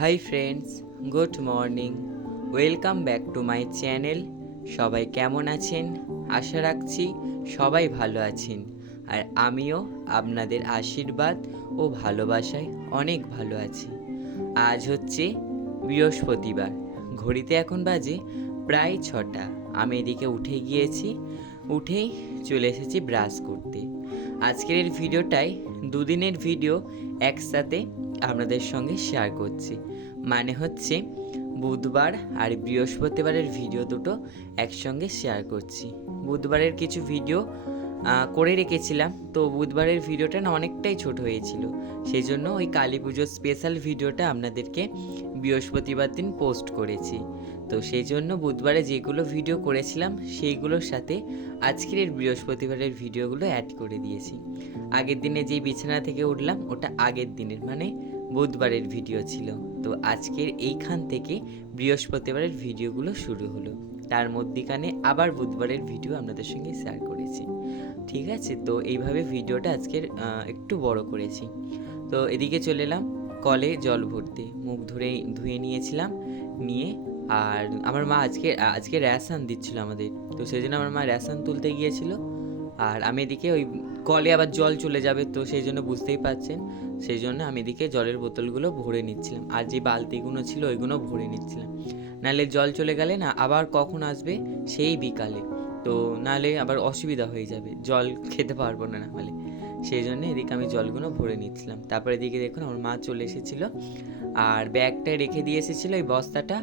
Hi friends, good morning. Welcome back to my channel. সবাই কেমন আছেন? আশা রাখছি সবাই ভালো আছেন, আর আমিও আপনাদের আশীর্বাদ ও ভালোবাসায় অনেক ভালো আছি। আজ হচ্ছে বৃহস্পতিবার, ঘড়িতে এখন বাজে প্রায় 6টা। আমি এদিকে উঠে গিয়েছি, উঠেই চলে এসেছি ব্রাশ করতে। আজকের এই ভিডিওটাই দুদিনের ভিডিও একসাথে আপনাদের সঙ্গে শেয়ার করছি। মানে হচ্ছে বুধবার আর বৃহস্পতিবারের ভিডিও দুটো একসঙ্গে শেয়ার করছি। বুধবারের কিছু ভিডিও করে রেখেছিলাম, তো বুধবারের ভিডিওটা না অনেকটাই ছোট হয়েছিল, সেই জন্য ওই কালী পুজোর স্পেশাল ভিডিওটা আপনাদেরকে বৃহস্পতিবার দিন পোস্ট করেছি। তো সেই জন্য বুধবারে যেগুলো ভিডিও করেছিলাম সেইগুলোর সাথে আজকের এই বৃহস্পতিবারের ভিডিওগুলো অ্যাড করে দিয়েছি। আগের দিনে যেই বিছানা থেকে উঠলাম ওটা আগের দিনের মানে বুধবারের ভিডিও ছিল। তো আজকের এইখান থেকে বৃহস্পতিবারের ভিডিওগুলো শুরু হলো, তার মধ্যিখানে আবার বুধবারের ভিডিও আপনাদের সঙ্গে শেয়ার করেছি। ঠিক আছে, তো এইভাবে ভিডিওটা আজকের একটু বড় করেছি। তো এদিকে চলে এলাম কলে জল ভরতে, মুখ ধুয়ে নিয়েছিলাম, নিয়ে আর আমার মা আজকে রেশন দিচ্ছিল আমাদের, তো সেই জন্য আমার মা রেশন তুলতে গিয়েছিল। আর আমি এদিকে ওই কলে আবার জল চলে যাবে, তো সেই জন্য বুঝতেই পারছেন, সেই জন্য আমি এদিকে জলের বোতলগুলো ভরে নিচ্ছিলাম, আর যে বালতিগুলো ছিল ওইগুলো ভরে নিচ্ছিলাম। নাহলে জল চলে গেলে না আবার কখন আসবে সেই বিকালে, তো নাহলে আবার অসুবিধা হয়ে যাবে, জল খেতে পারবো না নাহলে। সেই জন্য এদিকে আমি জলগুলো ভরে নিচ্ছিলাম। তারপরে এদিকে দেখুন আমার মা চলে এসেছিলো, আর ব্যাগটা রেখে দিয়ে এসেছিলো, এই বস্তাটা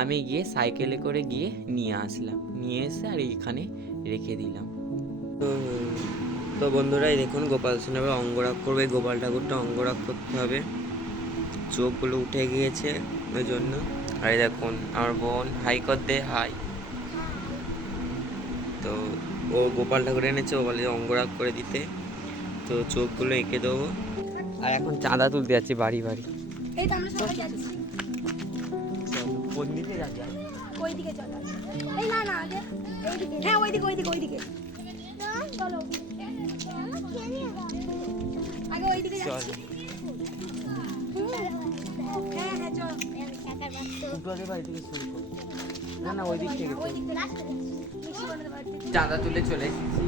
আমি গিয়ে সাইকেলে করে গিয়ে নিয়ে আসলাম, নিয়ে এসে আর এইখানে রেখে দিলাম। তো বন্ধুরা এই দেখুন গোপাল সোনাবে অঙ্গরাগ করবে, গোপাল ঠাকুরটা অঙ্গরাগ করতে হবে, চোখগুলো উঠে গিয়েছে ওই জন্য। আর এই দেখুন আমার বোন হাই কর দে, হাই। তো ও গোপাল ঠাকুর এনেছে, ও বলে অঙ্গরাগ করে দিতে, তো চোখগুলো এঁকে দেবো। আর এখন চাঁদা তুলতে যাচ্ছি বাড়ি বাড়ি। এই তো আমরা সবাই যাচ্ছি। কোন দিকে যাচ্ছি? ওই দিকে চলো। এই না না আগে এইদিকে। হ্যাঁ ওইদিকে। চলো। আগে ওইদিকে যাচ্ছি। হ্যাঁ চলো। উঠোনের বাড়ি থেকে শুরু করো। না ওই দিক থেকে। ওইদিকে চাঁদা তুলে চলে এসেছি।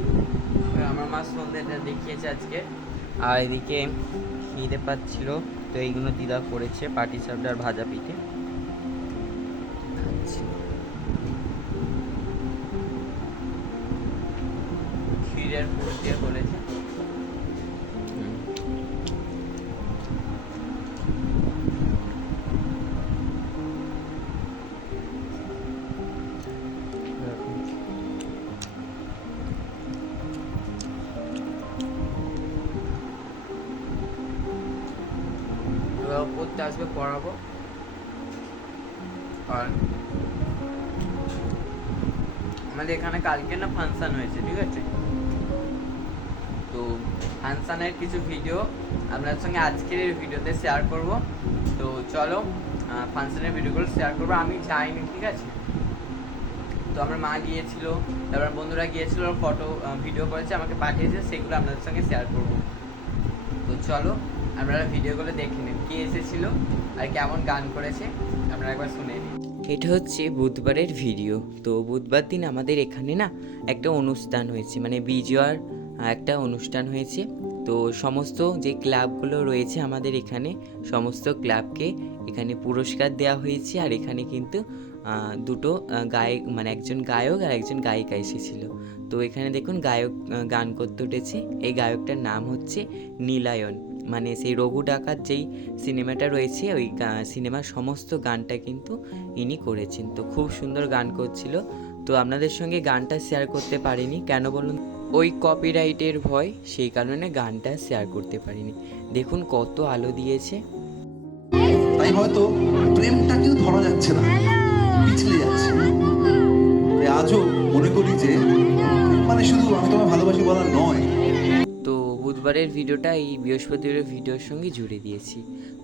আমার মা সন্ধ্যেটা দেখিয়েছে আজকে। আর এদিকে খিদে পাচ্ছিল, তো এইগুলো দিদা করেছে, পাটি সাপটা আর ভাজা পিঠে খাচ্ছি। ক্ষীরের পুর দিয়ে করেছে। পড়তে আসবে, পড়াবো। আর আমাদের এখানে কালকে না ফাংশন হয়েছে, ঠিক আছে, তো ফাংশনের কিছু ভিডিও আপনার সঙ্গে আজকের এই ভিডিওতে শেয়ার করব। তো চলো ফাংশনের ভিডিওগুলো শেয়ার করবো। আমি যাইনি, ঠিক আছে, তো আমার মা গিয়েছিল, তারপর বন্ধুরা গিয়েছিল, ফটো ভিডিও করেছে আমাকে পাঠিয়েছে, সেগুলো আপনাদের সঙ্গে শেয়ার করব। তো চলো আপনারা ভিডিওগুলো দেখে নিন, কে এসেছিল আর কেমন গান করেছে আপনারা একবার শুনে নিন। এটা হচ্ছে বুধবারের ভিডিও। তো বুধবার দিন আমাদের এখানে না একটা অনুষ্ঠান হয়েছে, মানে বিজয়ার একটা অনুষ্ঠান হয়েছে। তো সমস্ত যে ক্লাবগুলো রয়েছে আমাদের এখানে, সমস্ত ক্লাবকে এখানে পুরস্কার দেওয়া হয়েছে। আর এখানে কিন্তু দুটো গায়ক, মানে একজন গায়ক আর একজন গায়িকা এসেছিল। তো এখানে দেখুন গায়ক গান করতে উঠেছে, এই গায়কটার নাম হচ্ছে নীলায়ন, মানে সেই রঘু ডাকাত যেই সিনেমাটা রয়েছে ওই সিনেমার সমস্ত গানটা কিন্তু ইনি করেছেন। তো খুব সুন্দর গান করছিল। তো আপনাদের সঙ্গে গানটা শেয়ার করতে পারিনি, কেন বলুন, ওই কপিরাইটের ভয়, সেই কারণে গানটা শেয়ার করতে পারিনি। দেখুন কত আলো দিয়েছে। তাই হয়তো প্রেমটাকেও ধরা যাচ্ছে না, পিছলে যাচ্ছে। তাই আজও মনে করি যে মানে শুধু আমি তোমায় ভালোবাসি বলা নয়। তো বুধবারের ভিডিওটা এই বৃহস্পতিবারের ভিডিওর সঙ্গে জুড়ে দিয়েছি।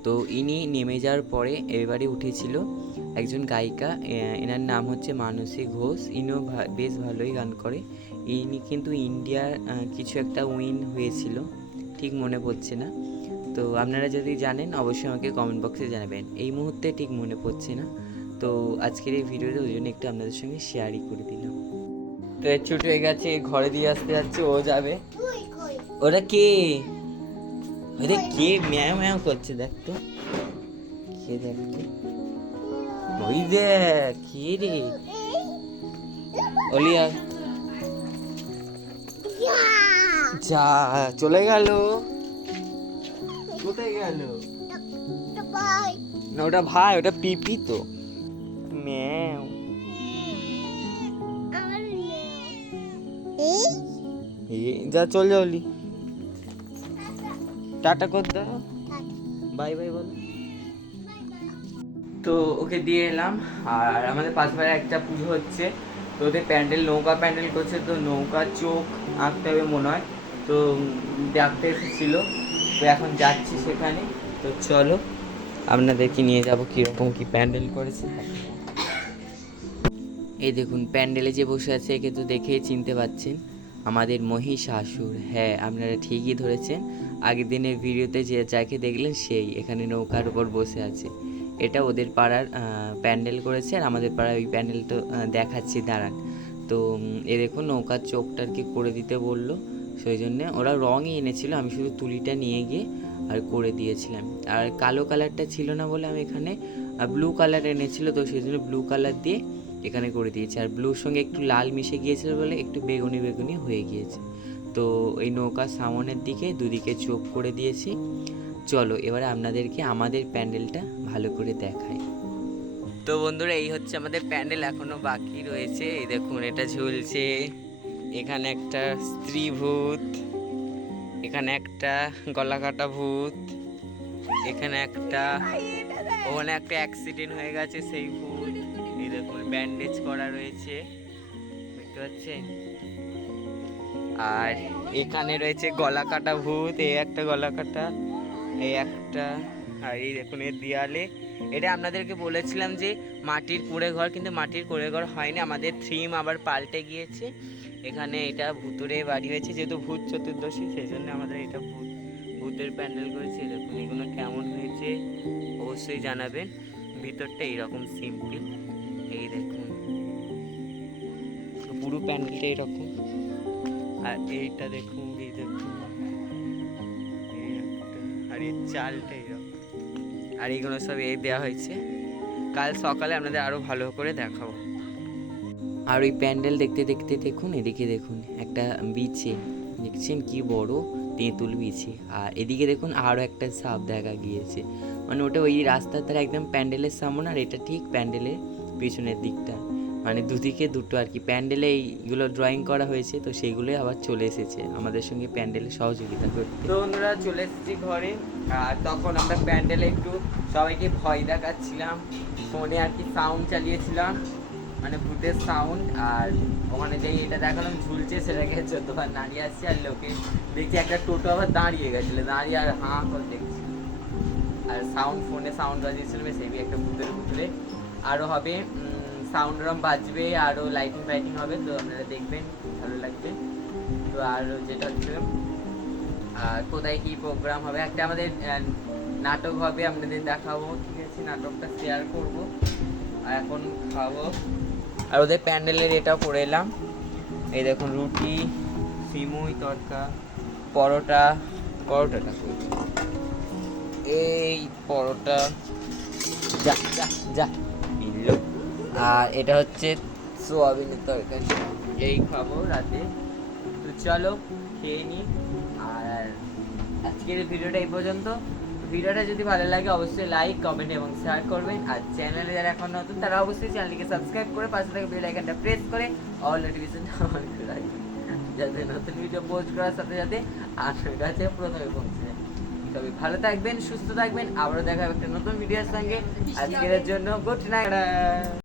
তো ইনি নেমে যাওয়ার পরে এবারে উঠেছিল একজন গায়িকা, এনার নাম হচ্ছে মানসী ঘোষ। ইনিও বেশ ভালোই গান করে। ইনি কিন্তু ইন্ডিয়ার কিছু একটা উইন হয়েছিল, ঠিক মনে পড়ছে না। তো আপনারা যদি জানেন অবশ্যই আমাকে কমেন্ট বক্সে জানাবেন। এই মুহূর্তে ঠিক মনে পড়ছে না, তো আজকের এই ভিডিওটা ওই জন্য একটু আপনাদের সঙ্গে শেয়ারই করে দিলাম। তো এর ছুটি হয়ে গেছে, ঘরে দিয়ে আসতে যাচ্ছে, ও যাবে। ওরা কে? ওরে কে ম্যাও ম্যাও করছে, দেখ তো কে, দেখ তো। ওই দেখ কে রে, অলিয়া যা চলে গেল। কোথায় গেল? না ওটা ভাই, ওটা পিপি তো। ম্যাও যা চল যা অলি, টাটা কর দাও, বাই বাই বলো। তো ওকে দিয়ে এলাম। আর আমাদের পাশে একটা পুজো হচ্ছে, তো ওদের প্যান্ডেল, নৌকা প্যান্ডেল করছে, তো নৌকার চোখ আঁকতে হবে মনে হয়, তো দেখতে এসেছিলো। তো এখন যাচ্ছি সেখানে, তো চলো আপনাদেরকে নিয়ে যাবো কীরকম কী প্যান্ডেল করেছে। এই দেখুন প্যান্ডেলে যে বসে আছে, একে তো দেখেই চিনতে পাচ্ছেন, আমাদের মহিষাসুর। হ্যাঁ, আপনারা ঠিকই ধরেছেন, আগের দিনের ভিডিওতে যে যাকে দেখলেন সেই এখানে নৌকার উপর বসে আছে। এটা ওদের পাড়ার প্যান্ডেল করেছে, আর আমাদের পাড়ার ওই প্যান্ডেলটা দেখাচ্ছি দাঁড়ান। তো এ দেখুন নৌকার চোখটা আর কি করে দিতে বললো, সেই জন্যে ওরা রঙই এনেছিল, আমি শুধু তুলিটা নিয়ে গিয়ে আর করে দিয়েছিলাম। আর কালো কালারটা ছিল না বলে আমি এখানে ব্লু কালার এনেছিল, তো সেই জন্য ব্লু কালার দিয়ে এখানে করে দিয়েছি। আর ব্লুর সঙ্গে একটু লাল মিশে গিয়েছিল বলে একটু বেগুনি বেগুনি হয়ে গিয়েছে। তো এই নৌকার সামনের দিকে দুদিকে চোখ করে দিয়েছি। চলো এবারে আপনাদেরকে আমাদের প্যান্ডেলটা ভালো করে দেখাই। তো বন্ধুরা, এই হচ্ছে আমাদের প্যান্ডেল, এখনো বাকি রয়েছে। এই দেখুন এটা ঝুলছে, এখানে একটা স্ত্রী ভূত, এখানে একটা গলা কাটা ভূত, এখানে একটা, ওখানে একটা অ্যাক্সিডেন্ট হয়ে গেছে সেই ভূত। এই দেখুন ব্যান্ডেজ করা রয়েছে, দেখতে পাচ্ছেন। আর এখানে রয়েছে গলা কাটা ভূত, এই একটা গলা কাটা, এই একটা। আর এই দেখুন এর দেয়ালে, এটা আপনাদেরকে বলেছিলাম যে মাটির কুড়ে ঘর, কিন্তু মাটির কুড়ে ঘর হয়নি, আমাদের থিম আবার পাল্টে গিয়েছে। এখানে এটা ভূতুরে বাড়ি হয়েছে, যেহেতু ভূত চতুর্দশী, সেই জন্য আমাদের এটা ভূতের প্যান্ডেল করেছে। দেখুন এগুলো কেমন হয়েছে অবশ্যই জানাবেন। ভিতরটা এইরকম সিম্পল, এই দেখুন পুরো প্যান্ডেলটা এরকম। আর এইটা দেখুন, এই দেখুন এই একটা, আর এই চালটা এরকম। আর এইগুলো সব এই দেওয়া হয়েছে, কাল সকালে আপনাদের আরও ভালো করে দেখাবো। আর ওই প্যান্ডেল দেখতে দেখতে দেখুন এদিকে দেখুন একটা বিছে, দেখছেন কি বড় তেঁতুল বিছে। আর এদিকে দেখুন আরও একটা সাপ দেখা গিয়েছে, মানে ওটা ওই রাস্তার ধারে একদম প্যান্ডেলের সামনে, আর এটা ঠিক প্যান্ডেলের পিছনের দিকটা, মানে দুদিকে দুটো আর কি। প্যান্ডেলে এইগুলো ড্রয়িং করা হয়েছে, তো সেইগুলোই আবার চলে এসেছে আমাদের সঙ্গে প্যান্ডেলে সহযোগিতা করতে। তো বন্ধুরা চলে এসেছি ঘরে, আর তখন আমরা প্যান্ডেলে একটু সবাইকে ভয় দেখাচ্ছিলাম, ফোনে আর কি সাউন্ড চালিয়েছিলাম, মানে ভূতের সাউন্ড। আর ওখানে যেই এটা দেখালাম ঝুলছে, সেটাকে 14 বার নাড়িয়ে আসছে। আর লোকে দেখছি একটা টোটো আবার দাঁড়িয়ে গেছিলো, দাঁড়িয়ে আর হাঁ করে দেখছি। আর সাউন্ড, ফোনে সাউন্ড বাজিয়েছিলাম, সেই একটা ভূতের ভূতরে। আরও হবে সাউন্ড রম বাজবে, আরও লাইটিং ফাইটিং হবে, তো আপনারা দেখবেন, ভালো লাগবে। তো আর যেটা হচ্ছে আর কোথায় কী প্রোগ্রাম হবে, একটা আমাদের নাটক হবে, আপনাদের দেখাবো, ঠিক আছে, নাটকটা শেয়ার করবো। আর এখন খাবো। আর ওদের প্যান্ডেলের এটাও করে এলাম, এই দেখুন রুটি, সিমুই তড়কা, পরোটাটা এই পরোটা, যা যা যা ইল্লো। আর এটা হচ্ছে সোয়াবিনের তরকারি, এই খাবো রাতে। তো চলো খেয়ে নিই। আর আজকের ভিডিওটা এই পর্যন্ত। ভিডিওটা যদি ভালো লাগে অবশ্যই লাইক, কমেন্ট এবং শেয়ার করবেন। আর চ্যানেলে যারা এখন নতুন তারা অবশ্যই চ্যানেলটিকে সাবস্ক্রাইব করে পাশে থাকা বেল আইকনটা প্রেস করে অল নোটিফিকেশনটা অন করে রাখবেন, যাতে নতুন ভিডিও পোস্ট করার সাথে সাথে আপনার কাছে প্রথমে পৌঁছে যায়। তবে ভালো থাকবেন, সুস্থ থাকবেন, আবারও দেখা হবে একটা নতুন ভিডিওর সঙ্গে। আজকের জন্য গুড নাইট।